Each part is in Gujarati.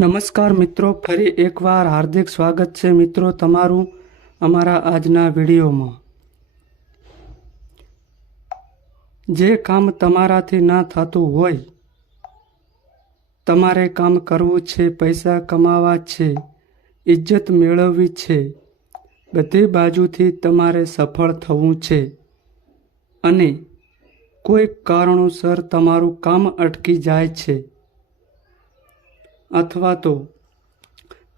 નમસ્કાર મિત્રો, ફરી એકવાર હાર્દિક સ્વાગત છે મિત્રો તમારું અમારા આજના વિડીયોમાં. જે કામ તમારાથી ના થતું હોય, તમારે કામ કરવું છે, પૈસા કમાવા છે, ઇજ્જત મેળવવી છે, બધી બાજુથી તમારે સફળ થવું છે. અને કોઈ કારણોસર તમારું કામ અટકી જાય છે. અથવા તો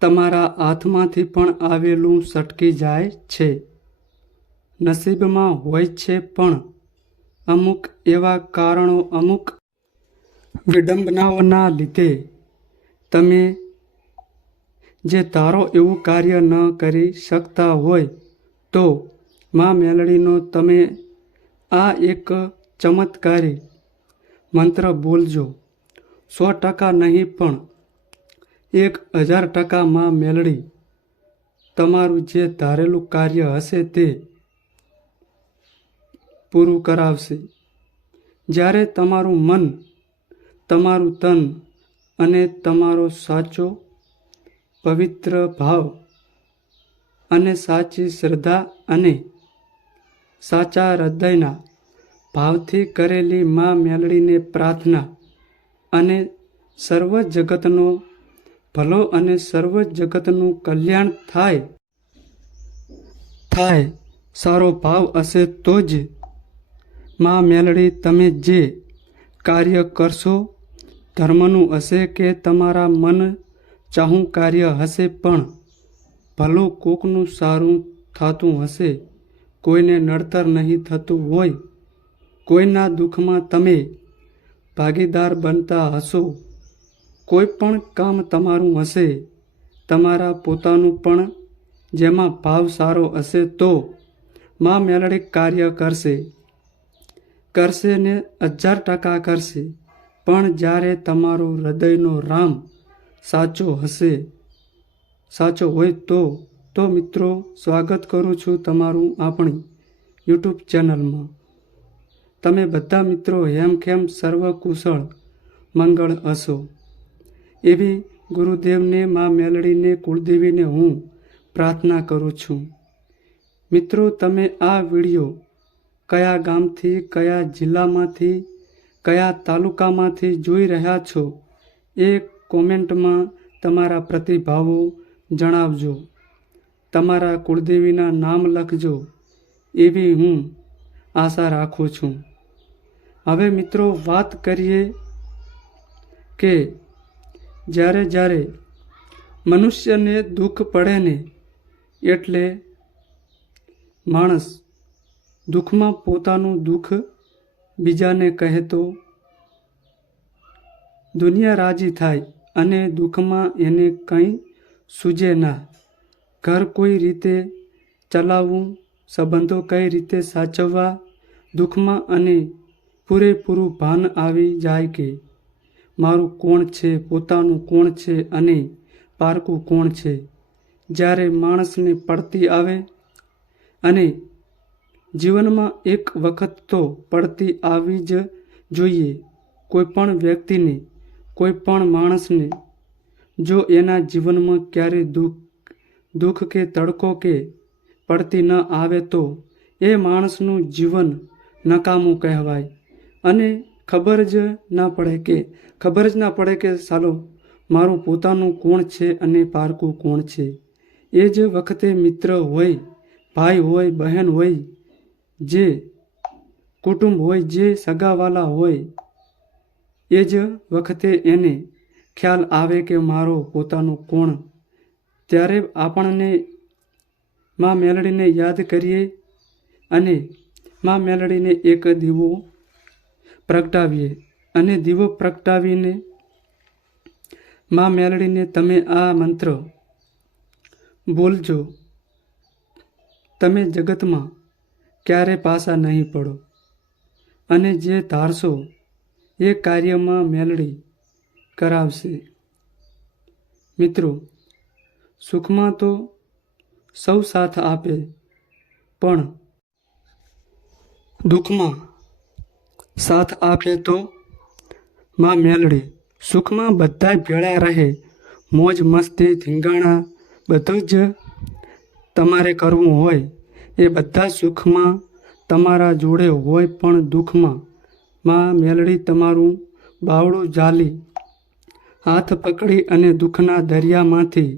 તમારા હાથમાંથી પણ આવેલું સટકી જાય છે. નસીબમાં હોય છે પણ અમુક એવા કારણો અમુક વિડંબનાઓના લીધે તમે જે ધારો એવું કાર્ય ન કરી શકતા હોય તો મા મેલડીનો તમે આ એક ચમત્કારી મંત્ર બોલજો. સો ટકા નહીં પણ એક હજાર ટકામાં મેળડી તમારું જે ધારેલું કાર્ય હશે તે પૂરું કરાવશે. જ્યારે તમારું મન, તમારું તન અને તમારો સાચો, પવિત્ર ભાવ અને સાચી શ્રદ્ધા અને સાચા હૃદયના ભાવથી કરેલી મા મેલડીને પ્રાર્થના અને સર્વ જગતનો ભલો અને સર્વ જગતનું કલ્યાણ થાય. થાય, સારો ભાવ હશે તો જ. મા મેલડી, તમે જે કાર્ય કરશો, ધર્મનું હશે કે તમારા મન ચાહું કાર્ય હશે પણ, ભલું કોકનું સારું થતું હશે, કોઈને નડતર નહીં થતું હોય. કોઈના દુઃખમાં તમે ભાગીદાર બનતા હશો. કોઈ પણ કામ તમારું હશે, તમારા પોતાનું પણ, જેમાં ભાવ સારો હશે તો મા મેલડી કાર્ય કરશે. કરશે ને હજાર ટકા કરશે, પણ જ્યારે તમારો હૃદયનો રામ સાચો હશે, સાચો હોય તો તો મિત્રો, સ્વાગત કરું છું તમારું આપણી યુટ્યુબ ચેનલમાં. તમે બધા મિત્રો હેમખેમ સર્વકુશળ મંગળ હશો. એવી ગુરુદેવને, મા મેલડીને, કુળદેવીને હું પ્રાર્થના કરું છું. મિત્રો, તમે આ વીડિયો કયા ગામથી, કયા જિલ્લામાંથી, કયા તાલુકામાંથી જોઈ રહ્યા છો એ કોમેન્ટમાં તમારા પ્રતિભાવો જણાવજો. તમારા કુળદેવીના નામ લખજો એવી હું આશા રાખું છું. હવે મિત્રો, વાત કરીએ કે જ્યારે જ્યારે મનુષ્યને દુઃખ પડે ને એટલે માણસ દુઃખમાં પોતાનું દુઃખ બીજાને કહેતો દુનિયા રાજી થાય અને દુઃખમાં એને કંઈ સૂજે ના. ઘર કોઈ રીતે ચલાવવું, સંબંધો કઈ રીતે સાચવવા, દુઃખમાં અને પૂરેપૂરું ભાન આવી જાય કે મારું કોણ છે, પોતાનું કોણ છે અને પારકું કોણ છે? જ્યારે માણસને પડતી આવે અને જીવનમાં એક વખત તો પડતી આવી જ જોઈએ, કોઈપણ વ્યક્તિને કોઈ પણ માણસને, જો એના જીવનમાં ક્યારે દુઃખ દુઃખ કે તડકો કે પડતી ન આવે તો એ માણસનું જીવન નકામું કહેવાય અને ખબર જ ના પડે કે, ખબર જ ના પડે કે સાલો, મારું પોતાનું કોણ છે અને પારકું કોણ છે? એ જ વખતે મિત્ર હોય, ભાઈ હોય, બહેન હોય, જે કુટુંબ હોય, જે સગાવાલા હોય, એ જ વખતે એને ખ્યાલ આવે કે મારો પોતાનું કોણ. ત્યારે આપણને માં મેલડીને યાદ કરીએ અને માં મેલડીને એક દીવો પ્રગટાવીએ અને દીવો પ્રગટાવીને માં મેલડીને તમે આ મંત્ર બોલજો. તમે જગતમાં ક્યારે પાસા નહીં પડો? અને જે ધારશો એ કાર્યમાં મેલડી કરાવશે. મિત્રો, સુખમાં તો સૌ સાથ આપે, પણ દુઃખમાં સાથ આપે તો? માં મેલડી, સુખમાં બધા ભેળા રહે, મોજ મસ્તી ધીંગાણા બધું જ તમારે કરવું હોય, એ બધા સુખમાં તમારા જોડે હોય પણ દુઃખમાં. માં મેલડી તમારું બાવડું જાલી, હાથ પકડી અને દુઃખના દરિયામાંથી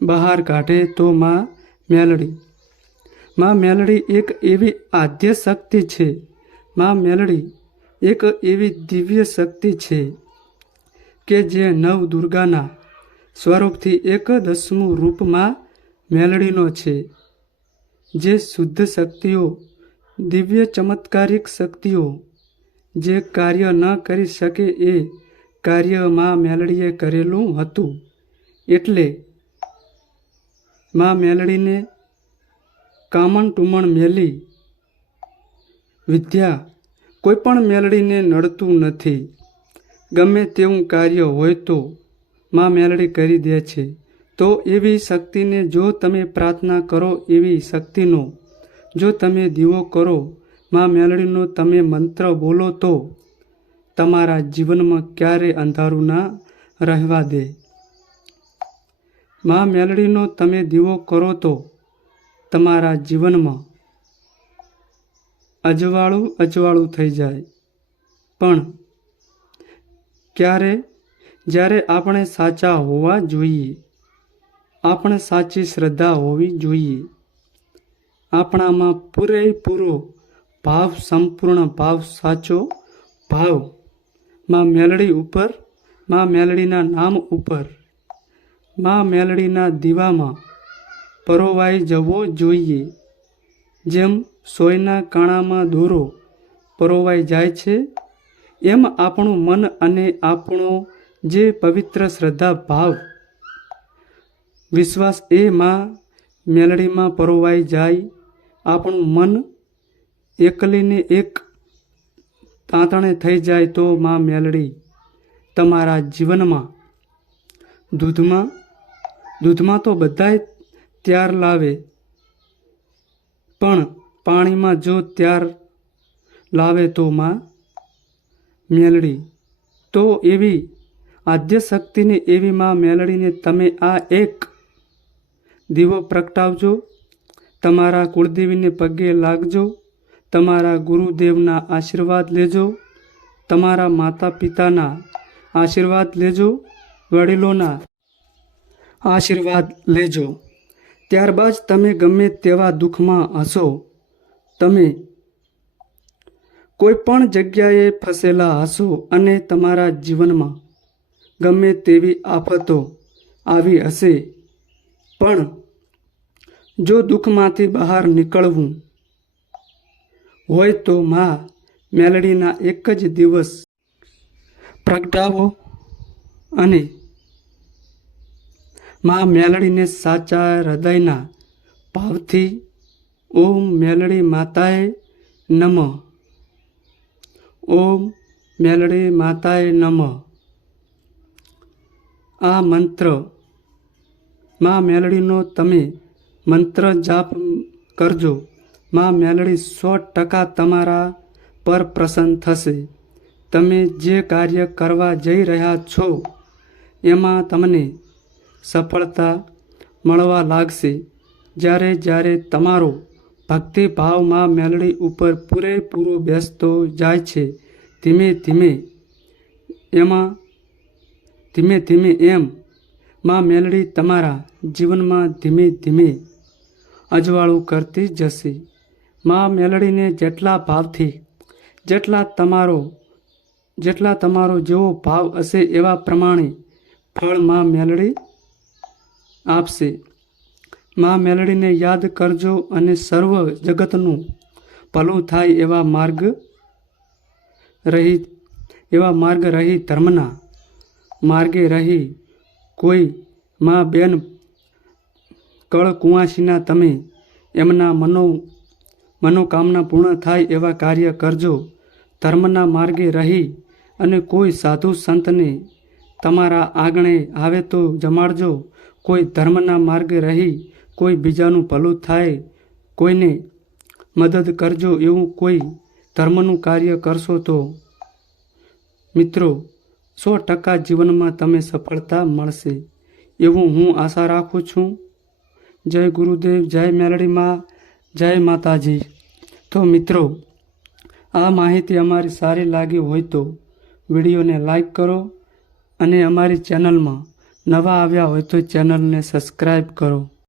બહાર કાઢે તો માં મેલડી? માં મેલડી એક એવી આદ્ય શક્તિ છે માં મેલડી એક એવી દિવ્ય શક્તિ છે કે જે નવ દુર્ગાના સ્વરૂપથી એક દસમું રૂપમાં મેલડીનો છે. જે શુદ્ધ શક્તિઓ, દિવ્ય ચમત્કારિક શક્તિઓ જે કાર્ય ન કરી શકે એ કાર્યમાં મેલડીએ કરેલું હતું. એટલે માં મેલડીને કામણ ટુમણ મેલી વિદ્યા કોઈ પણ મેલડીને નડતું નથી. ગમે તેવું કાર્ય હોય તો માં મેલડી કરી દે છે. તો એવી શક્તિને જો તમે પ્રાર્થના કરો એવી શક્તિનો, જો તમે દીવો કરો, માં મેલડીનો તમે મંત્ર બોલો તો તમારા જીવનમાં ક્યારે અંધારું ના રહેવા દે. માં મેલડીનો તમે દીવો કરો તો તમારા જીવનમાં અજવાળું અજવાળું થઈ જાય. પણ ક્યારે? જ્યારે આપણે સાચા હોવા જોઈએ. આપણે સાચી શ્રદ્ધા હોવી જોઈએ. આપણામાં પૂરેપૂરો ભાવ, સંપૂર્ણ ભાવ, સાચો ભાવ, માં મેલડી ઉપર, માં મેલડીના નામ ઉપર, માં મેલડીના દીવામાં પરોવાઈ જવો જોઈએ. જેમ સોયના કાણામાં દોરો પરોવાઈ જાય છે. એમ આપણું મન અને આપણો જે પવિત્ર શ્રદ્ધા ભાવ, વિશ્વાસ એ માં મેલડીમાં પરોવાઈ જાય. આપણું મન એકલીને એક તાંતણે થઈ જાય તો માં મેલડી તમારા જીવનમાં દૂધમાં દૂધમાં તો બધાય ત્યાર લાવે. પણ પાણીમાં જો ત્યાર લાવે તો માં મેલડી. તો એવી આદ્ય શક્તિને એવી માં મેલડીને તમે આ એક દીવો પ્રગટાવજો, તમારા કુળદેવીને પગે લાગજો, તમારા ગુરુદેવના આશીર્વાદ લેજો, તમારા માતા પિતાના આશીર્વાદ લેજો, વડીલોના આશીર્વાદ લેજો. ત્યારબાદ તમે ગમે તેવા દુઃખમાં હશો. તમે કોઈ પણ જગ્યાએ ફસેલા હશો અને તમારા જીવનમાં ગમે તેવી આફતો આવી હશે, પણ જો દુઃખમાંથી બહાર નીકળવું હોય તો માં મેલડીના એક જ દિવસ પ્રગટાવો અને માં મેલડીને સાચા હૃદયના ભાવથી ઓમ મેલડી માતાએ નમ. ઓમ મેલડી માતાએ નમ. આ મંત્ર, માં મેલડીનો તમે મંત્ર જાપ કરજો. માં મેલડી સો ટકા તમારા પર પ્રસન્ન થશે. તમે જે કાર્ય કરવા જઈ રહ્યા છો, એમાં તમને સફળતા મળવા લાગશે. જ્યારે જ્યારે તમારો ભક્તિભાવમાં મેલડી ઉપર પૂરેપૂરો બેસતો જાય છે. ધીમે ધીમે એમાં, ધીમે ધીમે એમ, માં મેલડી તમારા જીવનમાં ધીમે ધીમે અજવાળું કરતી જશે. માં મેલડીને જેટલા ભાવથી, જેટલા તમારો જેટલા તમારો જેવો ભાવ હશે એવા પ્રમાણે ફળમાં મેલડી આપશે. માં મેલડીને યાદ કરજો અને સર્વ જગતનું ભલું થાય એવા માર્ગ રહી, એવા માર્ગ રહી ધર્મના. માર્ગે રહી કોઈ માં બેન કળ કુંવાસીના તમે એમના મનો, મનોકામના પૂર્ણ થાય એવા કાર્ય કરજો. ધર્મના માર્ગે રહી અને કોઈ સાધુ સંતને તમારા આંગણે આવે તો જમાડજો. કોઈ ધર્મના માર્ગે રહી કોઈ બીજાનું ભલું થાય, કોઈને મદદ કરજો એવું કોઈ ધર્મનું કાર્ય કરશો તો. મિત્રો, સો ટકા જીવનમાં તમે સફળતા મળશે એવું હું આશા રાખું છું. જય ગુરુદેવ, જય મેલડીમાં જય માતાજી. તો મિત્રો, આ માહિતી અમારી સારી લાગી હોય તો વિડીયોને લાઈક કરો અને અમારી ચેનલમાં નવા આવ્યા હોય તો ચેનલને સબસ્ક્રાઈબ કરો.